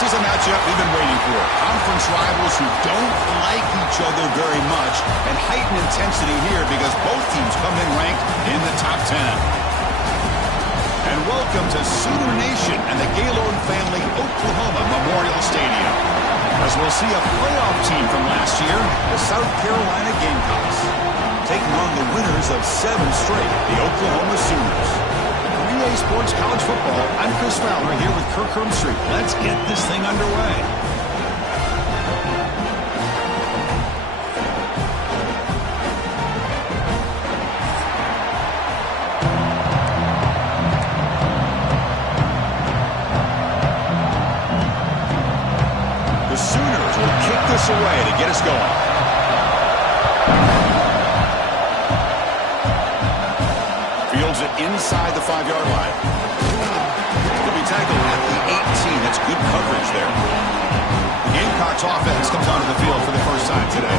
This is a matchup we've been waiting for. Conference rivals who don't like each other very much, and heightened intensity here because both teams come in ranked in the top 10. And welcome to Sooner Nation and the Gaylord Family Oklahoma Memorial Stadium, as we'll see a playoff team from last year, the South Carolina Gamecocks, taking on the winners of 7 straight, the Oklahoma Sooners. EA Sports College Football, I'm Chris Fowler here with Kirk Herbstreit. Let's get this thing underway. The Sooners will kick this away to get us going. Fields it inside the 5-yard line. He'll be tackled at the 18. That's good coverage there. The Gamecocks offense comes onto the field for the first time today.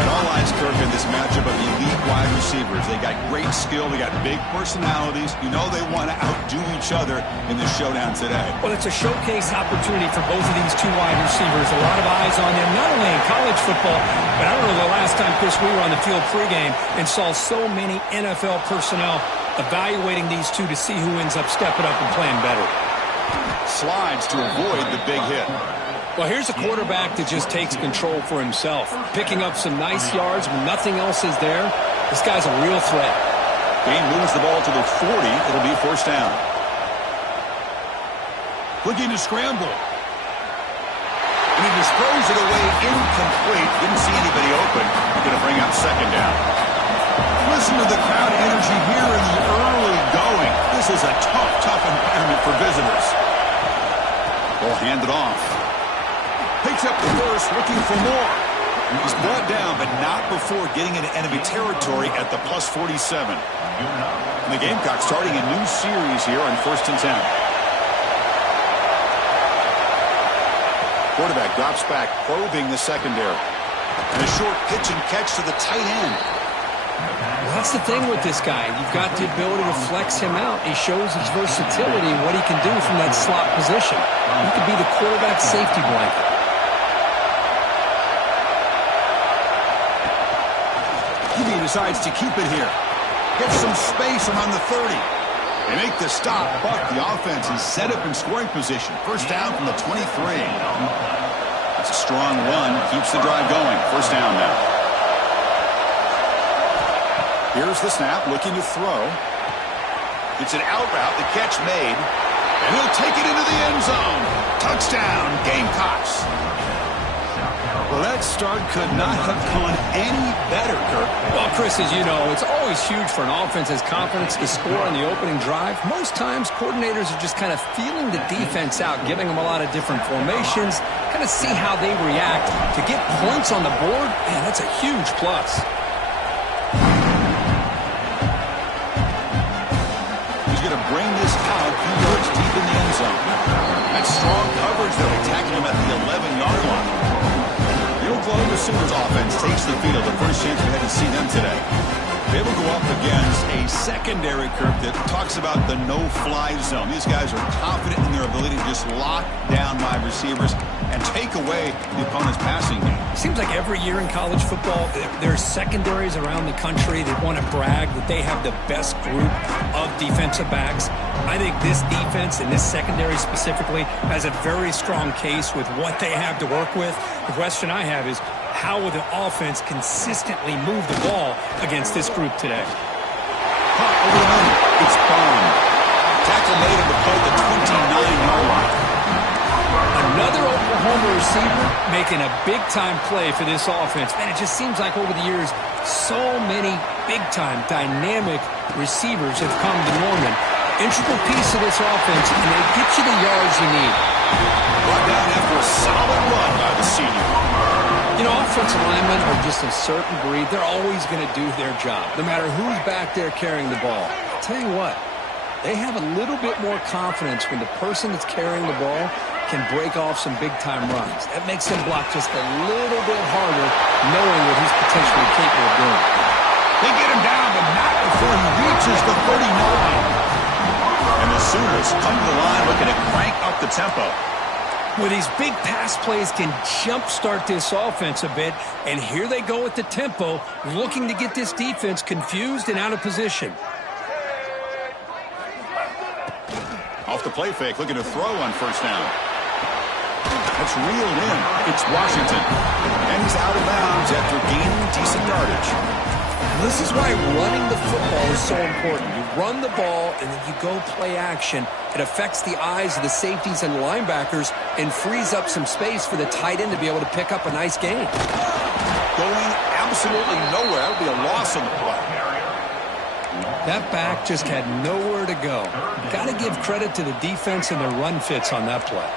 And all eyes, Kirk, in this matchup of elite wide receivers. They got great skill. They got big personalities. You know they want to outdo each other in this showdown today. Well, it's a showcase opportunity for both of these two wide receivers. A lot of eyes on them, not only in college football, but I don't know the last time, Chris, we were on the field pregame and saw so many NFL personnel evaluating these two to see who ends up stepping up and playing better. Slides to avoid the big hit. Well, here's a quarterback that just takes control for himself, picking up some nice yards when nothing else is there. This guy's a real threat. Game moves the ball to the 40. It'll be first down. Looking to scramble. And he just throws it away incomplete. Didn't see anybody open. Going to bring up second down. Listen to the crowd energy here in the early going. This is a tough environment for visitors. Ball handed off. Picks up the first, looking for more. He's brought down, but not before getting into enemy territory at the plus 47. And the Gamecocks starting a new series here on 1st and 10. Quarterback drops back, probing the secondary. And a short pitch and catch to the tight end. Well, that's the thing with this guy. You've got the ability to flex him out. He shows his versatility and what he can do from that slot position. He could be the quarterback safety blanket. He decides to keep it here. Gets some space around the 30. They make the stop, but the offense is set up in scoring position. First down from the 23. That's a strong run. Keeps the drive going. First down now. Here's the snap, looking to throw. It's an out route, the catch made. And he'll take it into the end zone. Touchdown, Gamecocks. Well, that start could not have gone any better, Kirk. Well, Chris, as you know, it's always huge for an offense as confidence to score on the opening drive. Most times, coordinators are just kind of feeling the defense out, giving them a lot of different formations, kind of see how they react. To get points on the board, man, that's a huge plus. He's going to bring this out a few yards deep in the end zone. That's strong coverage, though, attacking him at the 11-yard line. The Oklahoma Sooners offense takes the field. The first chance we had to see them today. They will go up against a secondary, Kirk, that talks about the no-fly zone. These guys are confident in their ability to just lock down wide receivers and take away the opponent's passing game. Seems like every year in college football, there's secondaries around the country that want to brag that they have the best group of defensive backs. I think this defense and this secondary specifically has a very strong case with what they have to work with. The question I have is, how will the offense consistently move the ball against this group today? Caught over the middle. It's bombed. Tackle made him to play the 29-yard line. Another Oklahoma receiver making a big-time play for this offense. Man, it just seems like over the years, so many big-time, dynamic receivers have come to Norman. Integral piece of this offense, and they get you the yards you need. Brought down after a solid run by the senior. You know, offensive linemen are just a certain breed. They're always going to do their job, no matter who's back there carrying the ball. I'll tell you what, they have a little bit more confidence when the person that's carrying the ball can break off some big-time runs. That makes him block just a little bit harder, knowing what he's potentially capable of doing. They get him down, but not before he reaches the 39. And the Sooners come to the line looking to crank up the tempo. Well, these big pass plays can jumpstart this offense a bit, and here they go with the tempo, looking to get this defense confused and out of position. Off the play fake, looking to throw on first down. That's reeled in. It's Washington. And he's out of bounds after gaining decent yardage. This is why running the football is so important. You run the ball, and then you go play action. It affects the eyes of the safeties and linebackers and frees up some space for the tight end to be able to pick up a nice gain. Going absolutely nowhere. That would be a loss on the play. That back just had nowhere to go. Got to give credit to the defense and their run fits on that play.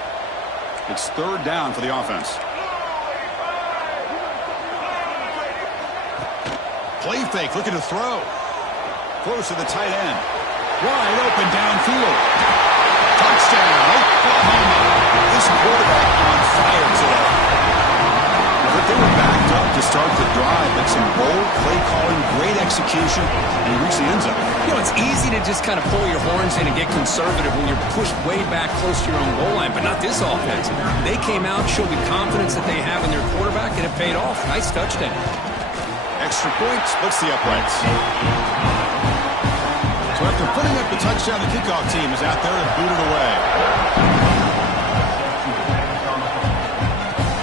It's third down for the offense. Play fake, looking to throw. Close to the tight end. Wide open downfield. Touchdown, Oklahoma. This quarterback on fire today. But they were backed up to start the drive, but some bold play calling, great execution, and he reached the end zone. You know, it's easy to just kind of pull your horns in and get conservative when you're pushed way back close to your own goal line, but not this offense. They came out, showed the confidence that they have in their quarterback, and it paid off. Nice touchdown. Extra point splits the uprights. So after putting up the touchdown, the kickoff team is out there and booted away.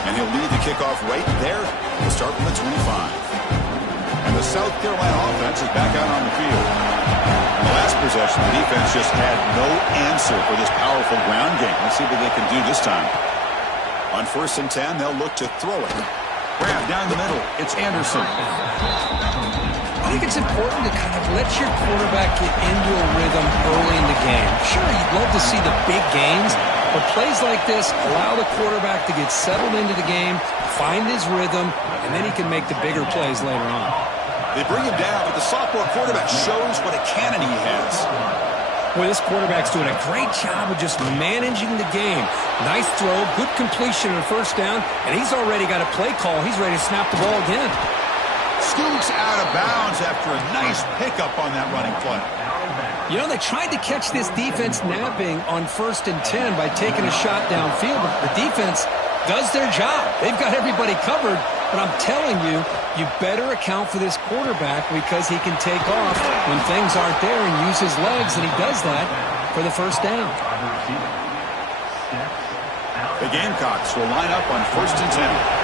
And he'll lead the kickoff right there. We'll start from the 25. And the South Carolina offense is back out on the field. In the last possession, the defense just had no answer for this powerful ground game. Let's see what they can do this time. On 1st and 10, they'll look to throw it. Grab down the middle. It's Anderson. I think it's important to kind of let your quarterback get into a rhythm early in the game. Sure, you'd love to see the big gains, but plays like this allow the quarterback to get settled into the game, find his rhythm, and then he can make the bigger plays later on. They bring him down, but the sophomore quarterback shows what a cannon he has. Boy, this quarterback's doing a great job of just managing the game. Nice throw, good completion on first down, and he's already got a play call. He's ready to snap the ball again. Scoots out of bounds after a nice pickup on that running play. You know, they tried to catch this defense napping on 1st and 10 by taking a shot downfield, but the defense does their job. They've got everybody covered, but I'm telling you, you better account for this quarterback because he can take off when things aren't there and use his legs, and he does that for the first down. The Gamecocks will line up on 1st and 10.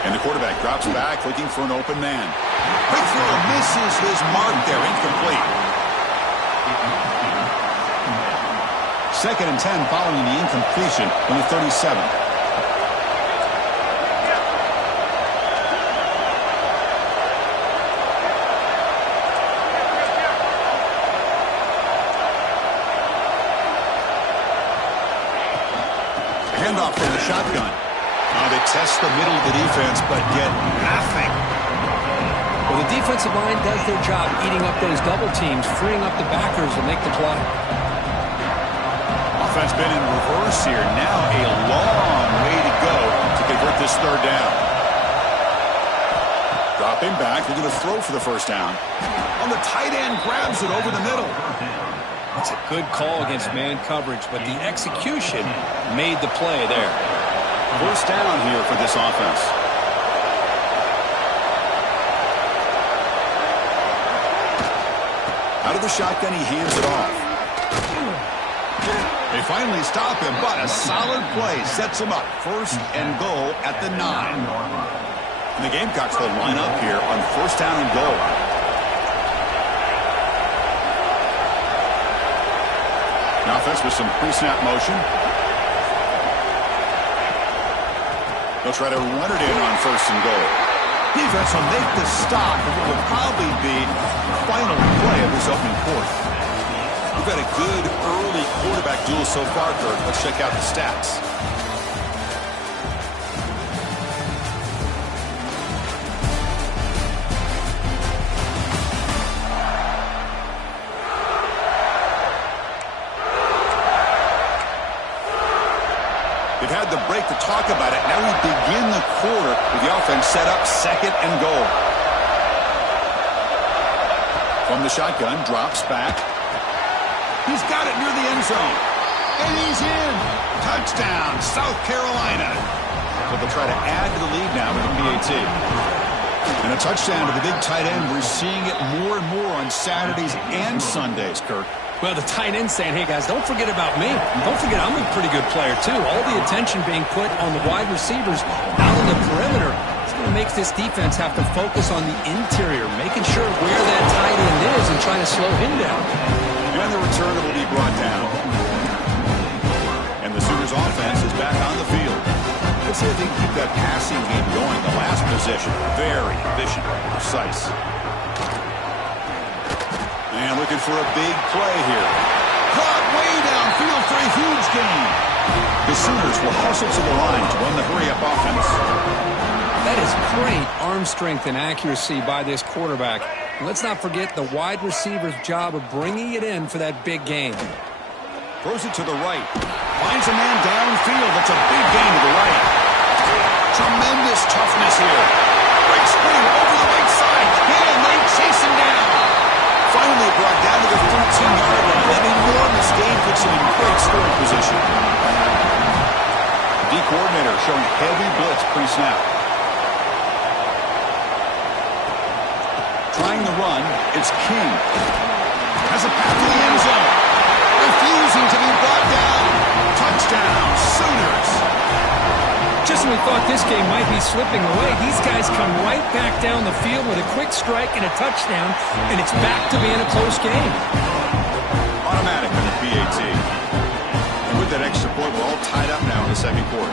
And the quarterback drops back, looking for an open man. Quick throw, misses his mark there, incomplete. 2nd and 10 following the incompletion from the 37. Handoff from the shotgun. They test the middle of the defense, but get nothing. Well, the defensive line does their job eating up those double teams, freeing up the backers to make the play. Offense been in reverse here. Now a long way to go to convert this third down. Dropping back, looking to throw for the first down. On the tight end, grabs it over the middle. That's a good call against man coverage, but the execution made the play there. First down here for this offense. Out of the shotgun, he hands it off. They finally stop him, but a solid play sets him up. 1st and goal at the 9. And the Gamecocks will line up here on 1st down and goal. Now offense with some pre-snap motion. They'll try to run it in on 1st and goal. Defense will make the stop, and it will probably be the final play of this opening quarter. We've got a good early quarterback duel so far, Kirk. Let's check out the stats. They've had the break to talk about it. Now we begin the quarter with the offense set up 2nd and goal. From the shotgun, drops back. He's got it near the end zone. And he's in. Touchdown, South Carolina. But they'll try to add to the lead now with the PAT. And a touchdown to the big tight end. We're seeing it more and more on Saturdays and Sundays, Kirk. Well, the tight end saying, hey, guys, don't forget about me. Don't forget I'm a pretty good player, too. All the attention being put on the wide receivers out on the perimeter. It's going to make this defense have to focus on the interior, making sure where that tight end is and trying to slow him down. And the return will be brought down. And the Sooners offense is back on the field. Let's see if they can keep that passing game going. The last possession, very efficient, precise. And looking for a big play here. Caught way downfield for a huge gain. The Sooners will hustle to the line to run the hurry-up offense. That is great arm strength and accuracy by this quarterback. And let's not forget the wide receiver's job of bringing it in for that big gain. Throws it to the right. Finds a man downfield. That's a big gain to the right. Tremendous toughness here. Great spring over the right side. And they chase him down. Finally brought down to the 13-yard line. That enormous gain puts him in great scoring position. D coordinator showing heavy blitz pre-snap. Trying the run, it's King. Has a path to the end zone. Refusing to be brought down. Touchdown, Sooners. Just when we thought this game might be slipping away, these guys come right back down the field with a quick strike and a touchdown, and it's back to being a close game. Automatic on the PAT. And with that extra point, we're all tied up now in the second quarter.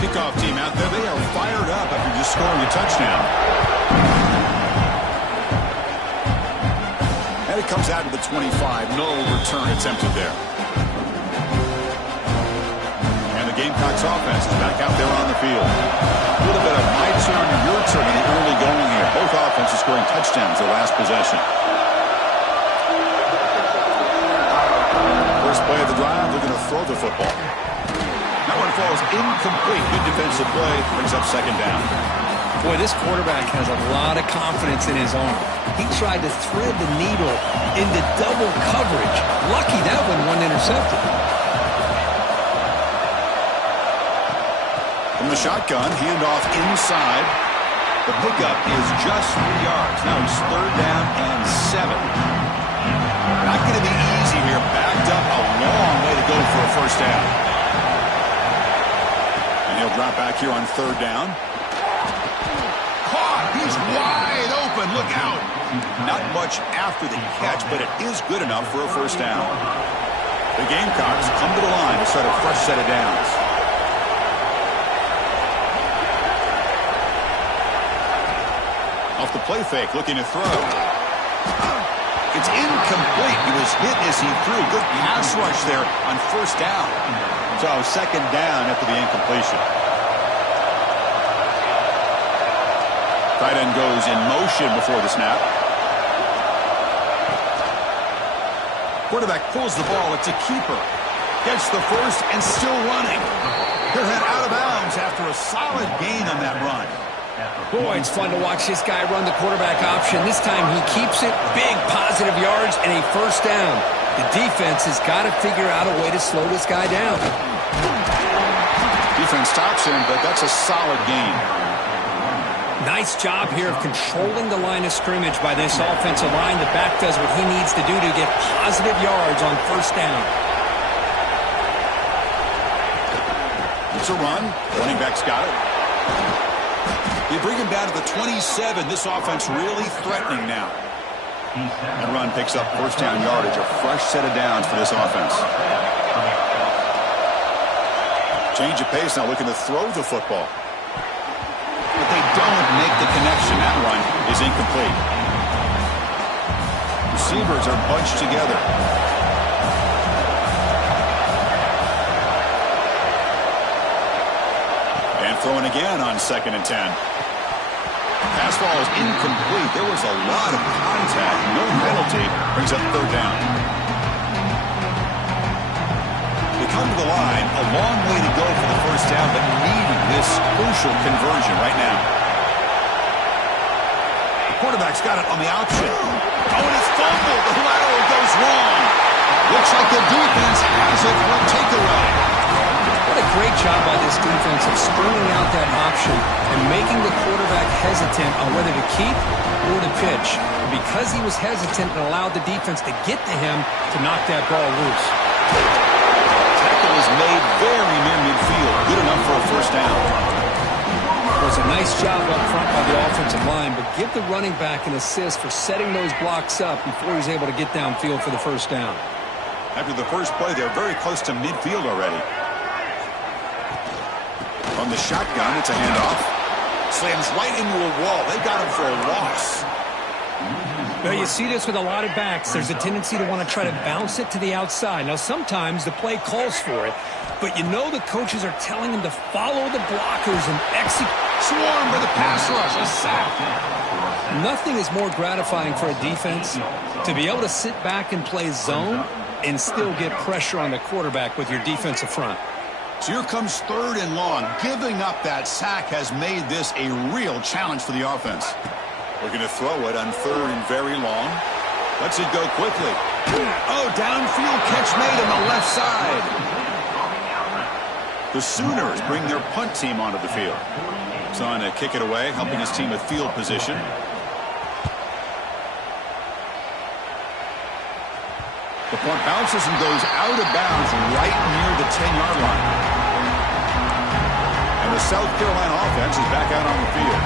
Kickoff team out there, they are fired up after just scoring a touchdown. And it comes out to the 25. No return attempted there. And the Gamecocks offense is back out there on the field. A little bit of my turn, your turn in the early going here. Both offenses scoring touchdowns their last possession. First play of the drive, they're going to throw the football. That one falls incomplete. Good defensive play. Brings up second down. Boy, this quarterback has a lot of confidence in his arm. He tried to thread the needle into double coverage. Lucky that one wasn't intercepted. From the shotgun, handoff inside. The pickup is just 3 yards. Now it's third down and 7. Not going to be easy here. Backed up a long way to go for a first down. And he'll drop back here on third down. Caught. He's wide open. Look out. Not much after the catch, but it is good enough for a first down. The Gamecocks come to the line to start a fresh set of downs. Off the play fake, looking to throw. It's incomplete. He was hit as he threw. Good pass rush there on first down. So second down after the incompletion. Tight end goes in motion before the snap. Quarterback pulls the ball. It's a keeper. Gets the first and still running. They're head out of bounds after a solid gain on that run. Boy, it's fun to watch this guy run the quarterback option. This time he keeps it. Big positive yards and a first down. The defense has got to figure out a way to slow this guy down. Defense stops him, but that's a solid gain. Nice job here of controlling the line of scrimmage by this offensive line. The back does what he needs to do to get positive yards on first down. It's a run. Running back's got it. They bring him down to the 27. This offense really threatening now. And run picks up first down yardage. A fresh set of downs for this offense. Change of pace now, looking to throw the football. But they don't make the connection. That run is incomplete. Receivers are bunched together. And throwing again on 2nd and 10. Pass ball is incomplete. There was a lot of contact. No penalty. Brings up third down. They come to the line. A long way to go for the first down, but needing this crucial conversion right now. Quarterback's got it on the option. Oh, and it's fumbled. The lateral goes wrong. Looks like the defense has it for a takeaway. What a great job by this defense of stringing out that option and making the quarterback hesitant on whether to keep or to pitch. And because he was hesitant and allowed the defense to get to him to knock that ball loose. Tackle is made very near midfield. Good enough for a first down. It was a nice job up front by the offensive line, but give the running back an assist for setting those blocks up before he's able to get downfield for the first down. After the first play, they're very close to midfield already. On the shotgun, it's a handoff. Slams right into a wall. They got him for a loss. Well, you see this with a lot of backs. There's a tendency to want to try to bounce it to the outside. Now, sometimes the play calls for it, but you know the coaches are telling them to follow the blockers and execute. Swarm for the pass rush. A sack. Nothing is more gratifying for a defense to be able to sit back and play zone and still get pressure on the quarterback with your defensive front. So here comes 3rd and long. Giving up that sack has made this a real challenge for the offense. We're going to throw it on 3rd and very long. Lets it go quickly. Oh, downfield catch made on the left side. The Sooners bring their punt team onto the field. He's on to kick it away, helping his team with field position. The punt bounces and goes out of bounds right near the 10-yard line. And the South Carolina offense is back out on the field.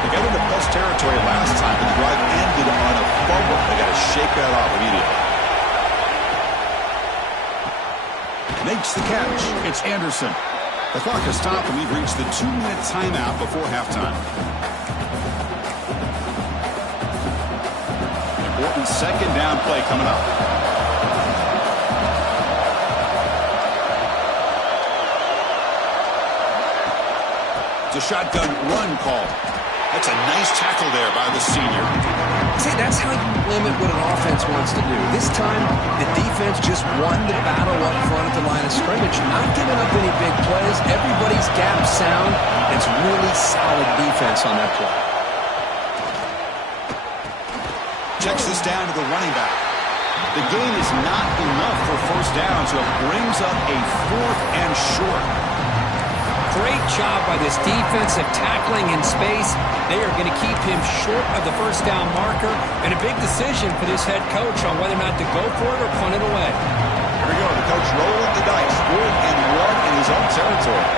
They got into plus territory last time, but the drive ended on a fumble. They got to shake that off immediately. Makes the catch. It's Anderson. The clock has stopped, and we've reached the 2-minute timeout before halftime. Important second down play coming up. It's a shotgun run call. That's a nice tackle there by the senior. See, that's how you limit what an offense wants to do. This time, the defense just won the battle up front at the line of scrimmage, not giving up any big plays. Everybody's gap sound. It's really solid defense on that play. Checks this down to the running back. The gain is not enough for first down, so it brings up a 4th and short. Great job by this defensive tackling in space. They are going to keep him short of the first down marker, and a big decision for this head coach on whether or not to go for it or punt it away. Here we go. The coach rolling the dice. 4th and 1 in his own territory.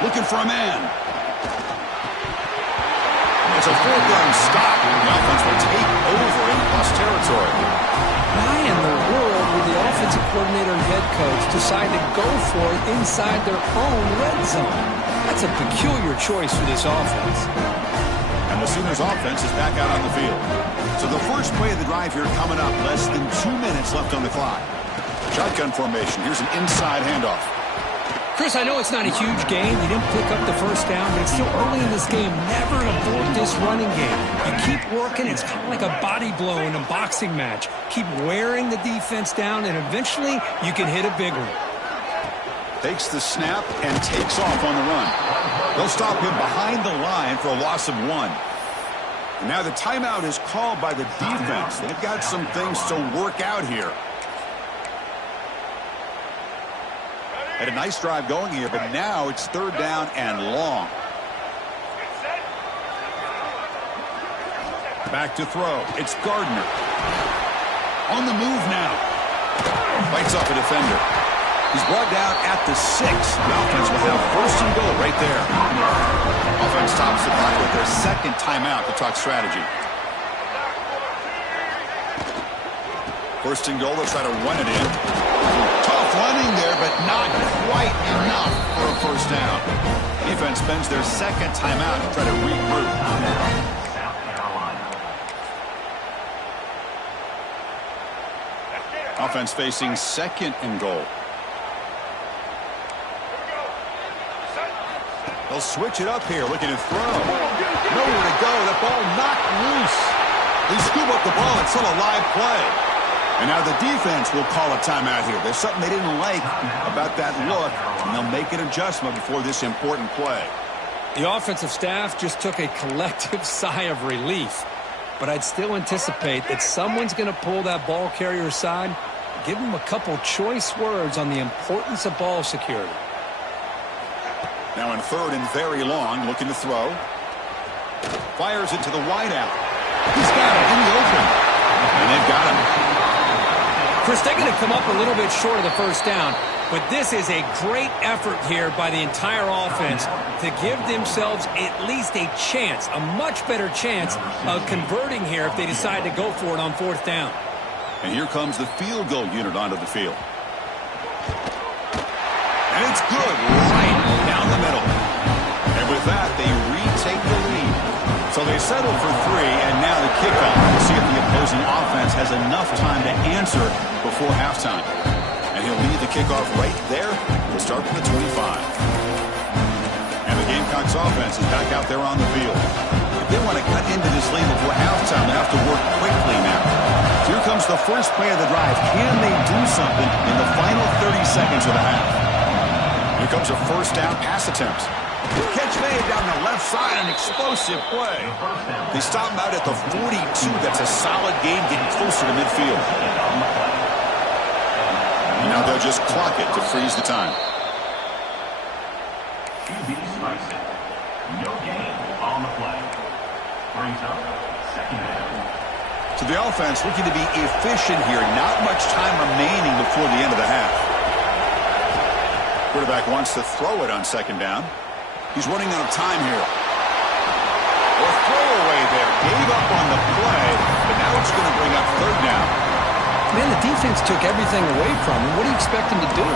Looking for a man. It's a 4th down stop. The offense will take over in plus territory. Why in the world would the offensive coordinator and head coach decide to go for it inside their own red zone? That's a peculiar choice for this offense. And the Sooners offense is back out on the field. So the first play of the drive here coming up. Less than 2 minutes left on the clock. Shotgun formation. Here's an inside handoff. Chris, I know it's not a huge game. You didn't pick up the first down, but it's still early in this game. Never abort this running game. You keep working. It's kind of like a body blow in a boxing match. Keep wearing the defense down, and eventually you can hit a big one. Takes the snap and takes off on the run. They'll stop him behind the line for a loss of 1. And now the timeout is called by the defense. They've got some things to work out here. Had a nice drive going here, but now it's 3rd down and long. Back to throw. It's Gardner. On the move now. Bites off a defender. He's brought down at the 6. The offense will have 1st and goal right there. Offense stops the clock with their 2nd timeout to talk strategy. 1st and goal. They'll try to run it in. Tough running there, but not quite enough for a first down. Defense spends their 2nd timeout to try to regroup. Offense facing 2nd and goal. They'll switch it up here, looking to throw. Nowhere to go. That ball knocked loose. They scoop up the ball. It's still a live play. And now the defense will call a timeout here. There's something they didn't like about that look, and they'll make an adjustment before this important play. The offensive staff just took a collective sigh of relief. But I'd still anticipate that someone's going to pull that ball carrier aside, give him a couple choice words on the importance of ball security. Now in third and very long, looking to throw. Fires it to the wideout. He's got it in the open. And they've got him. Chris, they're going to come up a little bit short of the first down, but this is a great effort here by the entire offense to give themselves at least a chance, a much better chance of converting here if they decide to go for it on fourth down. And here comes the field goal unit onto the field. And it's good right down the middle. And with that, they retake the lead. So they settle for 3, and now the kickoff. We'll see if the opposing offense has enough time to answer before halftime. And he'll lead the kickoff right there. We'll start from the 25. And the Gamecocks offense is back out there on the field. If they want to cut into this lead before halftime, they have to work quickly now. So here comes the first play of the drive. Can they do something in the final 30 seconds of the half? Here comes a first down pass attempt. Catch made down the left side, an explosive play. They stop him out at the 42. That's a solid gain, getting closer to midfield. And now they'll just clock it to freeze the time. No gain on the play. Brings up second down. So the offense looking to be efficient here. Not much time remaining before the end of the half. Quarterback wants to throw it on second down. He's running out of time here. A throwaway there. Gave up on the play, but now it's going to bring up third down. Man, the defense took everything away from him. What do you expect him to do?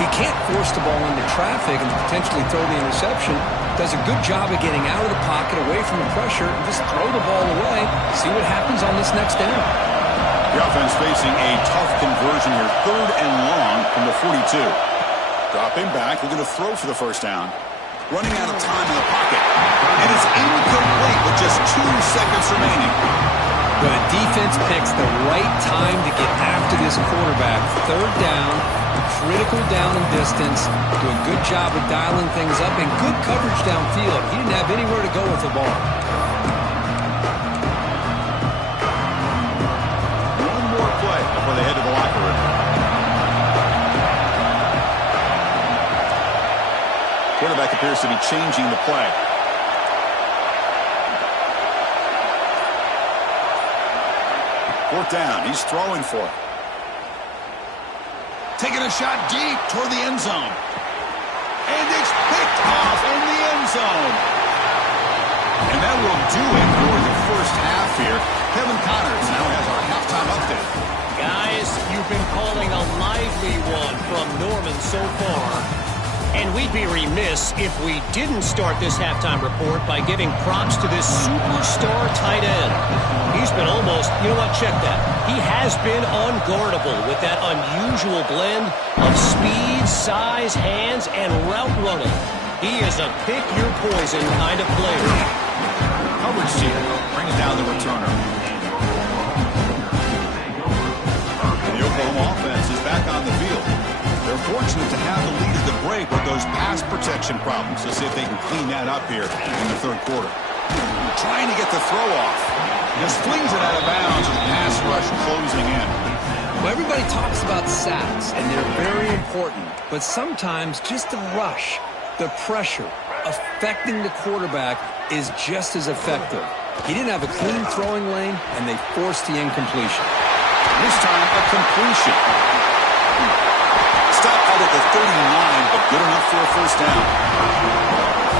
He can't force the ball into traffic and potentially throw the interception. Does a good job of getting out of the pocket, away from the pressure, and just throw the ball away. See what happens on this next down. The offense facing a tough conversion here. Third and long from the 42. Dropping back. They're going to throw for the first down. Running out of time in the pocket. And it's incomplete with just 2 seconds remaining. But the defense picks the right time to get after this quarterback. Third down, critical down and distance. Do a good job of dialing things up and good coverage downfield. He didn't have anywhere to go with the ball. One more play before they head to the locker room. Quarterback appears to be changing the play. Fourth down. He's throwing for it. Taking a shot deep toward the end zone. And it's picked off in the end zone. And that will do it for the first half here. Kevin Connors now has our halftime update. Guys, you've been calling a lively one from Norman so far. And we'd be remiss if we didn't start this halftime report by giving props to this superstar tight end. He's been almost, you know what, check that. He has been unguardable with that unusual blend of speed, size, hands, and route running. He is a pick-your-poison kind of player. Coverage team brings down the returner. And the Oklahoma offense is back on the field. They're fortunate to have the lead at the break with those pass protection problems. Let's see if they can clean that up here in the third quarter. Trying to get the throw off. Just flings it out of bounds with the pass rush closing in. Well, everybody talks about sacks, and they're very important. But sometimes just the rush, the pressure, affecting the quarterback is just as effective. He didn't have a clean throwing lane, and they forced the incompletion. This time, a completion. Stopped out at the 39, but good enough for a first down.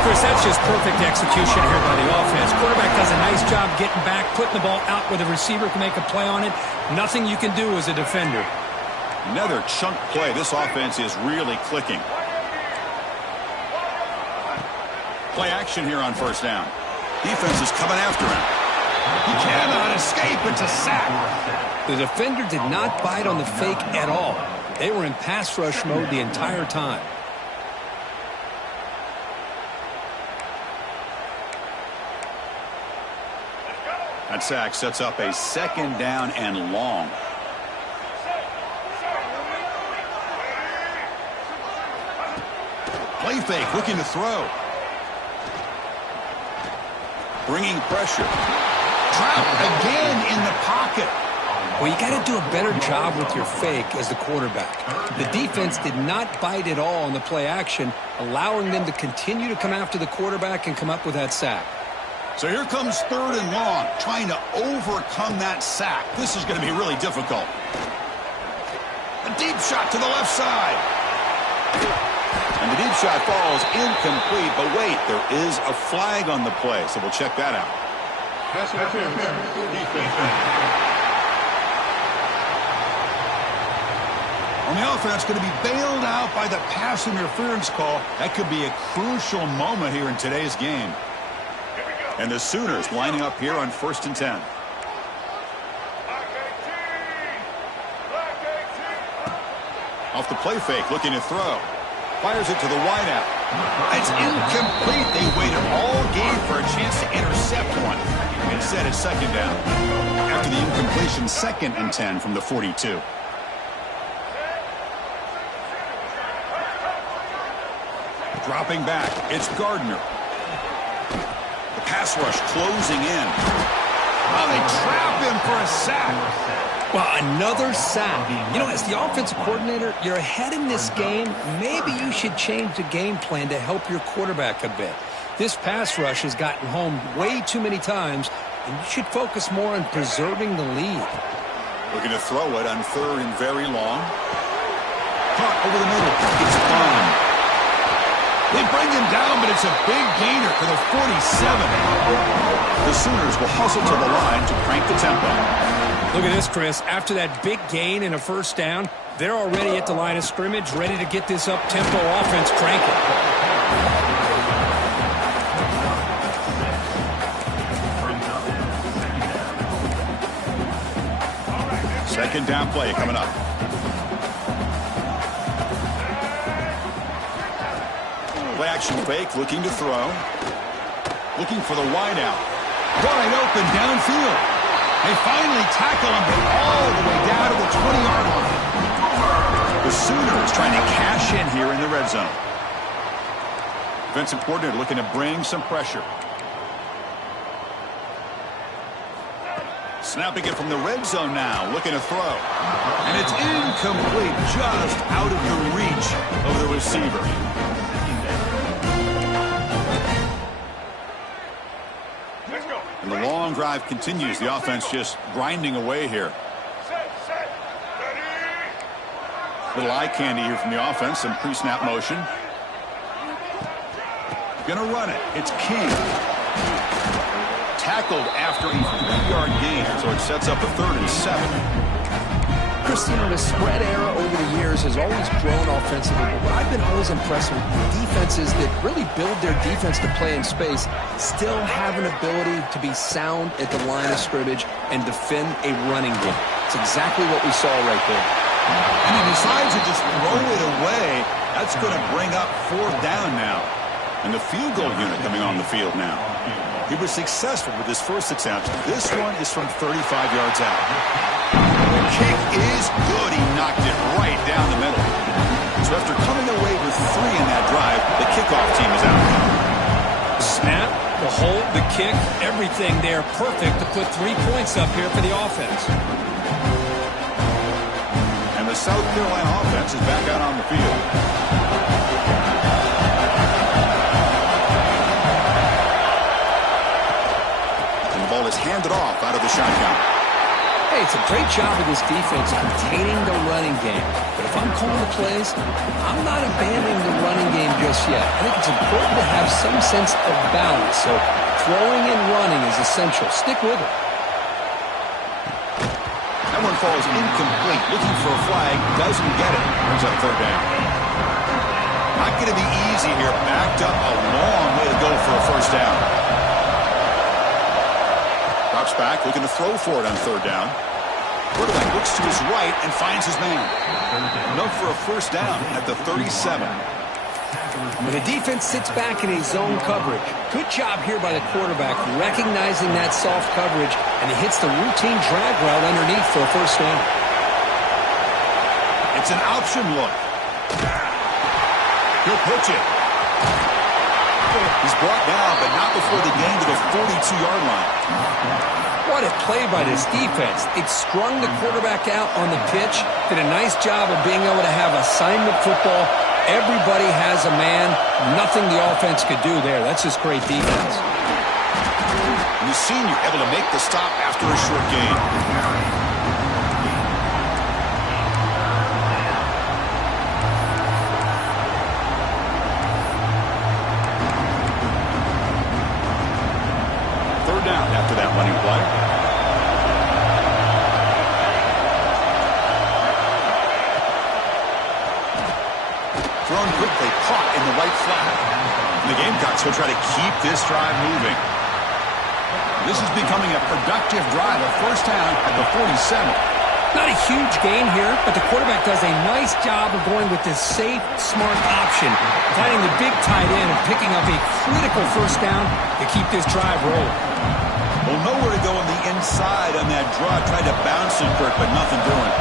Chris, that's just perfect execution here by the offense. Quarterback does a nice job getting back, putting the ball out where the receiver can make a play on it. Nothing you can do as a defender. Another chunk play. This offense is really clicking. Play action here on first down. Defense is coming after him. He cannot escape. It's a sack. The defender did not bite on the fake at all. They were in pass rush mode the entire time. That sack sets up a second down and long. Play fake, looking to throw. Bringing pressure. Trapped again in the pocket. Well, you got to do a better job with your fake as the quarterback. The defense did not bite at all on the play action, allowing them to continue to come after the quarterback and come up with that sack. So here comes 3rd and long, trying to overcome that sack. This is going to be really difficult. A deep shot to the left side. And the deep shot falls incomplete, but wait, there is a flag on the play, so we'll check that out. On the offense, going to be bailed out by the pass interference call. That could be a crucial moment here in today's game. And the Sooners lining up here on 1st and 10. Off the play fake, looking to throw. Fires it to the wideout. It's incomplete. They waited all game for a chance to intercept one. Instead, it's 2nd down. After the incompletion, 2nd and 10 from the 42. Dropping back, it's Gardner. The pass rush closing in. Oh, they trap him for a sack. Well, another sack. You know, as the offensive coordinator, you're ahead in this game. Maybe you should change the game plan to help your quarterback a bit. This pass rush has gotten home way too many times, and you should focus more on preserving the lead. Looking to throw it on 3rd and very long. Caught over the middle. It's gone. They bring him down, but it's a big gainer for the 47. The Sooners will hustle to the line to crank the tempo. Look at this, Chris. After that big gain and a 1st down, they're already at the line of scrimmage, ready to get this up-tempo offense cranking. 2nd down play coming up. Play action fake, looking to throw. Looking for the wideout. Wide open downfield. They finally tackle him, but all the way down to the 20-yard line. The Sooners trying to cash in here in the red zone. Defensive coordinator looking to bring some pressure. Snapping it from the red zone now, looking to throw. And it's incomplete, just out of the reach of the receiver. And the long drive continues. The offense just grinding away here. Little eye candy here from the offense. Some pre-snap motion. Gonna run it. It's King. Tackled after a 3-yard gain, so it sets up a 3rd and 7. Chris, you know, the spread era over the years has always grown offensively, but what I've been always impressed with defenses that really build their defense to play in space still have an ability to be sound at the line of scrimmage and defend a running game. It's exactly what we saw right there. And he decides to just throw it away. That's going to bring up 4th down now. And the field goal unit coming on the field now. He was successful with his first attempt. This one is from 35 yards out. The kick is good. He knocked it right down the middle. So after coming away with 3 in that drive, the kickoff team is out. Snap, the hold, the kick, everything there perfect to put 3 points up here for the offense. And the South Carolina offense is back out on the field. Ball is handed off out of the shotgun. Hey, it's a great job of this defense containing the running game. But if I'm calling the plays, I'm not abandoning the running game just yet. I think it's important to have some sense of balance. So throwing and running is essential. Stick with it. That one falls incomplete. Looking for a flag. Doesn't get it. Brings up 3rd down. Not going to be easy here. Backed up a long way to go for a 1st down. Drops back, looking to throw for it on 3rd down. Quarterback looks to his right and finds his man. Enough for a 1st down at the 37. When the defense sits back in a zone coverage, good job here by the quarterback recognizing that soft coverage, and he hits the routine drag route underneath for a 1st down. It's an option look. He'll pitch it. He's brought down, but not before the gain to the 42-yard line. What a play by this defense. It strung the quarterback out on the pitch, did a nice job of being able to have assignment football. Everybody has a man. Nothing the offense could do there. That's just great defense. And the senior able to make the stop after a short gain. Down after that running play. Thrown quickly, caught in the right flat. And the Gamecocks will try to keep this drive moving. This is becoming a productive drive, a first down at the 47. Not a huge gain here, but the quarterback does a nice job of going with this safe, smart option, finding the big tight end and picking up a critical first down to keep this drive rolling. Well, nowhere to go on the inside on that draw. Tried to bounce it, Kirk, but nothing doing.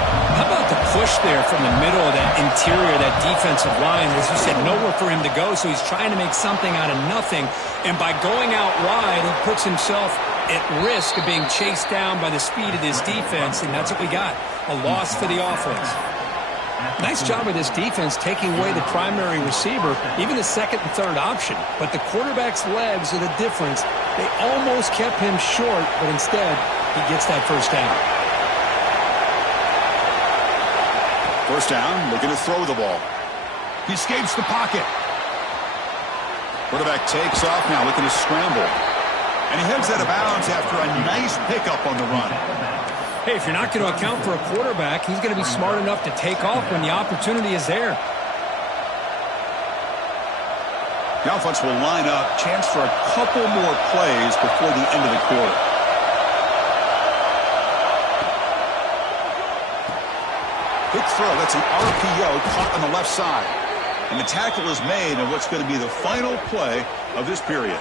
How about the push there from the middle of that interior, that defensive line? As you said, nowhere for him to go, so he's trying to make something out of nothing. And by going out wide, he puts himself at risk of being chased down by the speed of this defense, and that's what we got, a loss for the offense. Nice job of this defense taking away the primary receiver, even the second and third option. But the quarterback's legs are the difference. They almost kept him short, but instead, he gets that first down. First down, looking to throw the ball. He escapes the pocket. Quarterback takes off now, looking to scramble. And he heads out of bounds after a nice pickup on the run. Hey, if you're not going to account for a quarterback, he's going to be smart enough to take off when the opportunity is there. The offense will line up. Chance for a couple more plays before the end of the quarter. Quick throw. That's an RPO caught on the left side. And the tackle is made on what's going to be the final play of this period.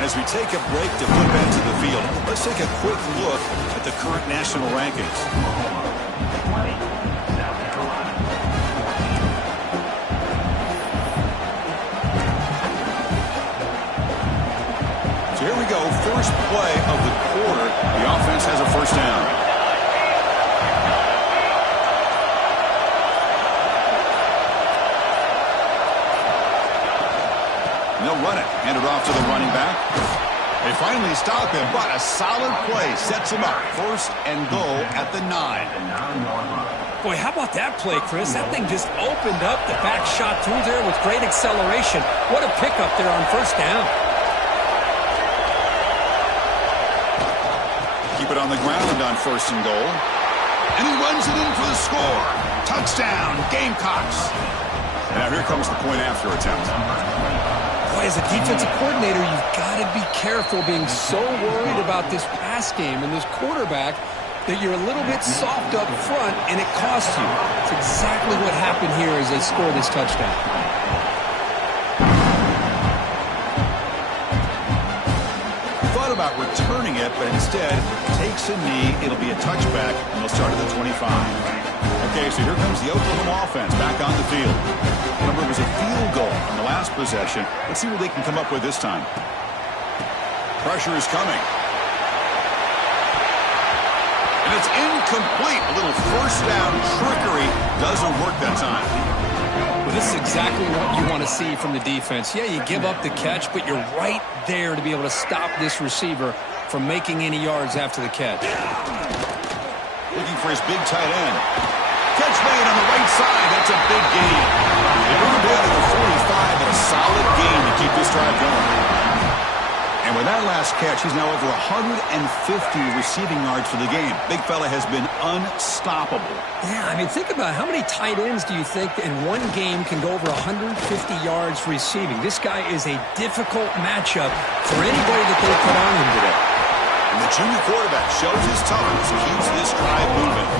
As we take a break to flip into the field, let's take a quick look at the current national rankings. So here we go, first play of the quarter. The offense has a first down. And they'll run it. Hand it off to the running back. They finally stop him, but a solid play sets him up. First and goal at the 9. Boy, how about that play, Chris? That thing just opened up. The back shot through there with great acceleration. What a pickup there on first down. Keep it on the ground on first and goal. And he runs it in for the score. Touchdown, Gamecocks. And now here comes the point after attempt. Boy, as a defensive coordinator, you've got to be careful being so worried about this pass game and this quarterback that you're a little bit soft up front and it costs you. It's exactly what happened here as they score this touchdown. Thought about returning it, but instead takes a knee. It'll be a touchback, and they'll start at the 25. Okay, so here comes the Oklahoma offense back on the field. Remember, it was a field goal on the last possession. Let's see what they can come up with this time. Pressure is coming. And it's incomplete. A little first down trickery doesn't work that time. Well, this is exactly what you want to see from the defense. Yeah, you give up the catch, but you're right there to be able to stop this receiver from making any yards after the catch. Looking for his big tight end. Catch made on the right side. That's a big gain. They bring him down to the 45, and a solid gain to keep this drive going. And with that last catch, he's now over 150 receiving yards for the game. Big fella has been unstoppable. Yeah, I mean, think about how many tight ends do you think in one game can go over 150 yards receiving? This guy is a difficult matchup for anybody that they put on him today. And the junior quarterback shows his toughness, keeps this drive moving.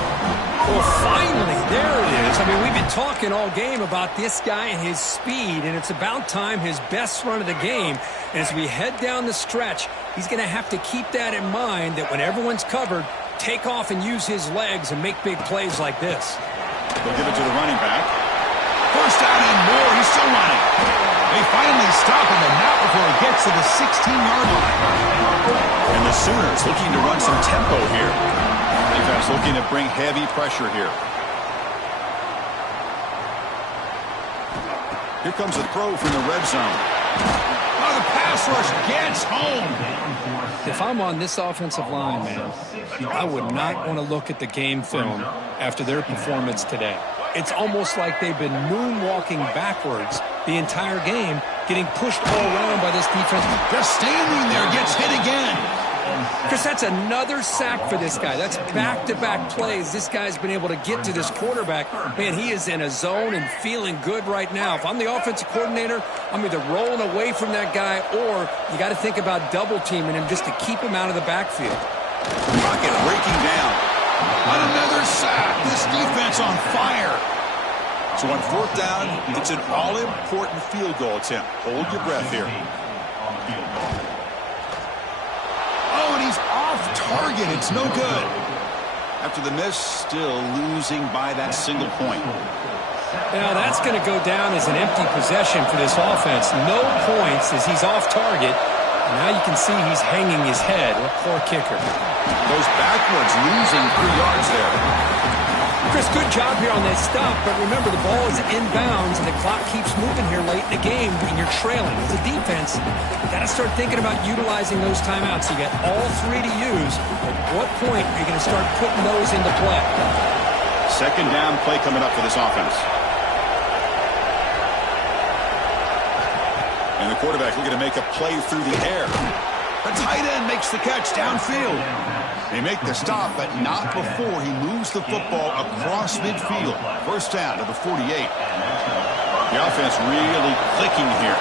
Well, finally, there it is. I mean, we've been talking all game about this guy and his speed, and it's about time his best run of the game. And as we head down the stretch, he's going to have to keep that in mind, that when everyone's covered, take off and use his legs and make big plays like this. They'll give it to the running back. First down and more. He's still running. They finally stop him, but not before he gets to the 16-yard line. And the Sooners looking to run some tempo here. Defense looking to bring heavy pressure here. Here comes a throw from the red zone. Oh, the pass rush gets home. If I'm on this offensive line, man, I would not want to look at the game film after their performance today. It's almost like they've been moonwalking backwards the entire game, getting pushed all around by this defense. Just standing there, gets hit again. Chris, that's another sack for this guy. That's back-to-back plays. This guy's been able to get to this quarterback. Man, he is in a zone and feeling good right now. If I'm the offensive coordinator, I'm either rolling away from that guy or you got to think about double-teaming him just to keep him out of the backfield. Pocket breaking down. Another sack. This defense on fire. So on fourth down, it's an all-important field goal attempt. Hold your breath here. Oh, and he's off target. It's no good. After the miss, still losing by that single point. Now that's going to go down as an empty possession for this offense. No points as he's off target. And now you can see he's hanging his head. What poor kicker. Goes backwards, losing 3 yards there. Chris, good job here on that stop, but remember the ball is inbounds and the clock keeps moving here late in the game and you're trailing. As a defense, you got to start thinking about utilizing those timeouts. You got all 3 to use. At what point are you going to start putting those into play? Second down play coming up for this offense. And the quarterback looking to make a play through the air. The tight end makes the catch downfield. They make the stop, but not before he moves the football across midfield. First down to the 48. The offense really clicking here.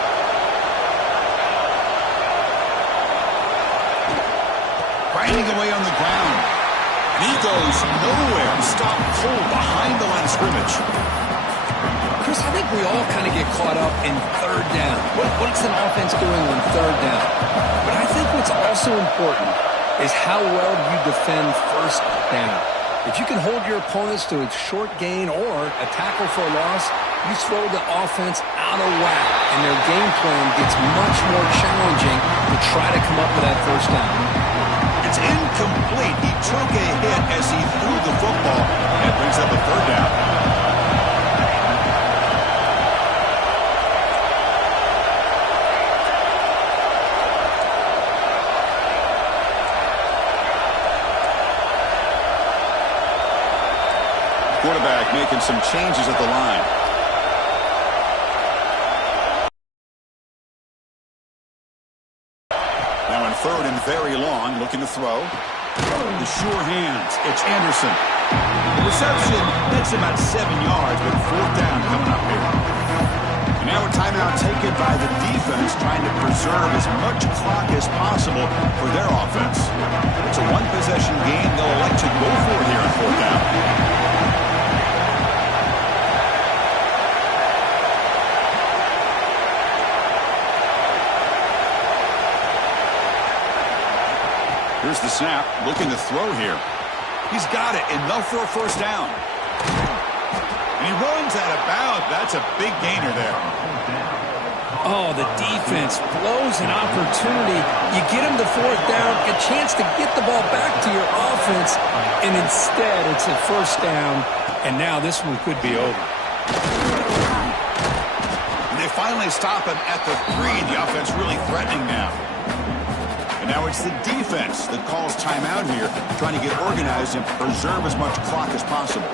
Grinding away on the ground. And he goes nowhere. Stop cold behind the line of scrimmage. Chris, I think we all kind of get caught up in third down. What's an offense doing on third down? But I think what's also important is how well you defend first down. If you can hold your opponents to a short gain or a tackle for a loss, you throw the offense out of whack, and their game plan gets much more challenging to try to come up with that first down. It's incomplete. He took a hit as he threw the football. That brings up a third down. Quarterback making some changes at the line. Now in third and very long, looking to throw. The sure hands. It's Anderson. The reception, that's about 7 yards, but fourth down coming up here. And now a timeout taken by the defense, trying to preserve as much clock as possible for their offense. It's a one-possession game they'll elect to go for here on fourth down. Here's the snap, looking to throw here. He's got it, enough for a first down. And he runs out of bounds. That's a big gainer there. Oh, the defense blows an opportunity. You get him to fourth down, a chance to get the ball back to your offense, and instead it's a first down, and now this one could be over. And they finally stop him at the 3. The offense really threatening now. And now it's the defense that calls timeout here, trying to get organized and preserve as much clock as possible.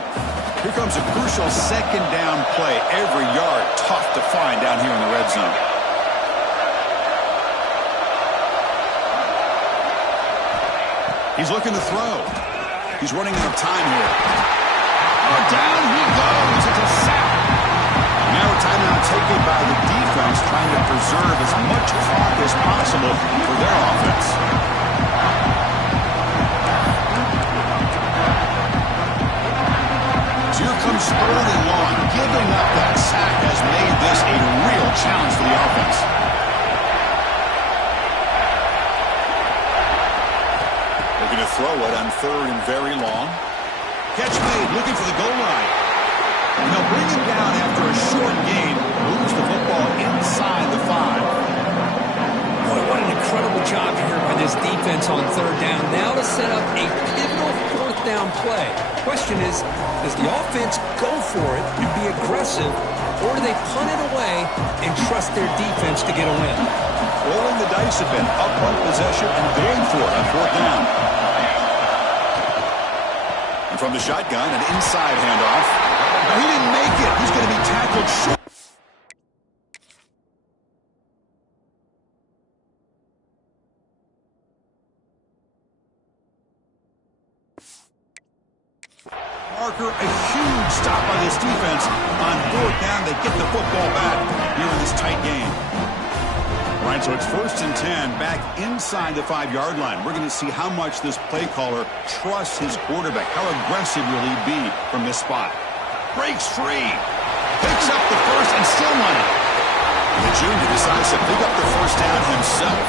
Here comes a crucial second down play. Every yard tough to find down here in the red zone. He's looking to throw. He's running out of time here. Oh, down he goes. It's a sack. Now a timeout taken by the defense, trying to preserve as much clock as possible for their offense. So here comes third and long. Giving up that sack has made this a real challenge for the offense. Looking to throw it on third and very long. Catch made, looking for the goal line. And they'll bring him down after a short gain. Moves the football inside the 5. Boy, what an incredible job here by this defense on third down. Now to set up a pivotal fourth down play. Question is, does the offense go for it and be aggressive, or do they punt it away and trust their defense to get a win? Rolling the dice a bit, up one possession and going for it on fourth down. And from the shotgun, an inside handoff. Now, he didn't make it. He's going to be tackled short. Parker, a huge stop by this defense on fourth down. They get the football back here in this tight game. All right, so it's 1st and 10, back inside the 5-yard line. We're going to see how much this play caller trusts his quarterback. How aggressive will he be from this spot? Breaks free. Picks up the first and still running. The junior decides to pick up the first down himself.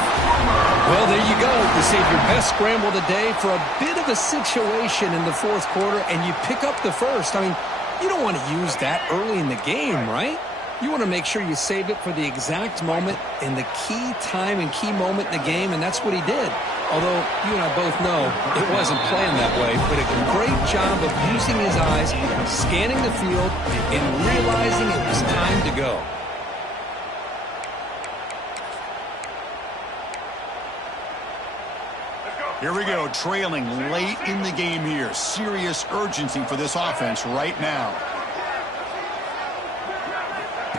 Well, there you go. You save your best scramble today for a bit of a situation in the fourth quarter, and you pick up the first. I mean, you don't want to use that early in the game, right? You want to make sure you save it for the exact moment and the key time and key moment in the game, and that's what he did. Although you and I both know it wasn't planned that way, but a great job of using his eyes, scanning the field, and realizing it was time to go. Here we go, trailing late in the game here. Serious urgency for this offense right now.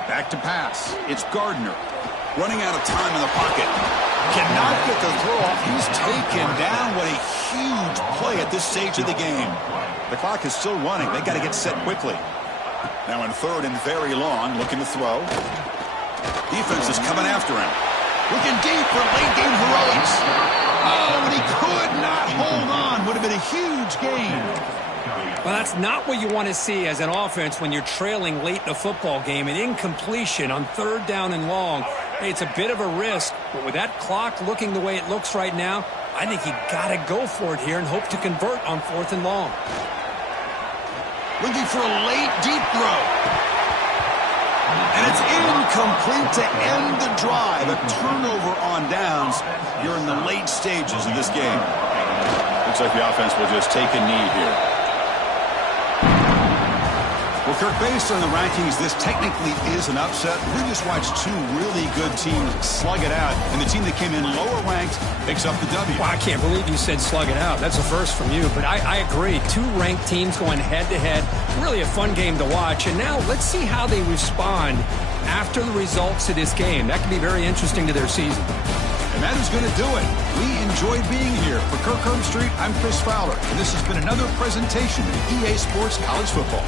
Back to pass. It's Gardner. Running out of time in the pocket. Cannot get the throw off. He's taken down. What a huge play at this stage of the game. The clock is still running. They got to get set quickly. Now in 3rd and very long, looking to throw. Defense is coming after him. Looking deep for late game heroics. Oh, and he could not hold on. Would have been a huge gain. Well, that's not what you want to see as an offense when you're trailing late in a football game. An incompletion on 3rd down and long. Hey, it's a bit of a risk, but with that clock looking the way it looks right now, I think you got to go for it here and hope to convert on 4th and long. Looking for a late deep throw. And it's incomplete to end the drive. A turnover on downs here in the late stages of this game. Looks like the offense will just take a knee here. Well, Kirk, based on the rankings, this technically is an upset. We just watched 2 really good teams slug it out, and the team that came in lower ranked picks up the W. Well, I can't believe you said slug it out. That's a first from you, but I agree. 2 ranked teams going head-to-head. Really a fun game to watch, and now let's see how they respond after the results of this game. That could be very interesting to their season. And that is going to do it. We enjoyed being here. For Kirk Herbstreit, I'm Chris Fowler, and this has been another presentation of EA Sports College Football.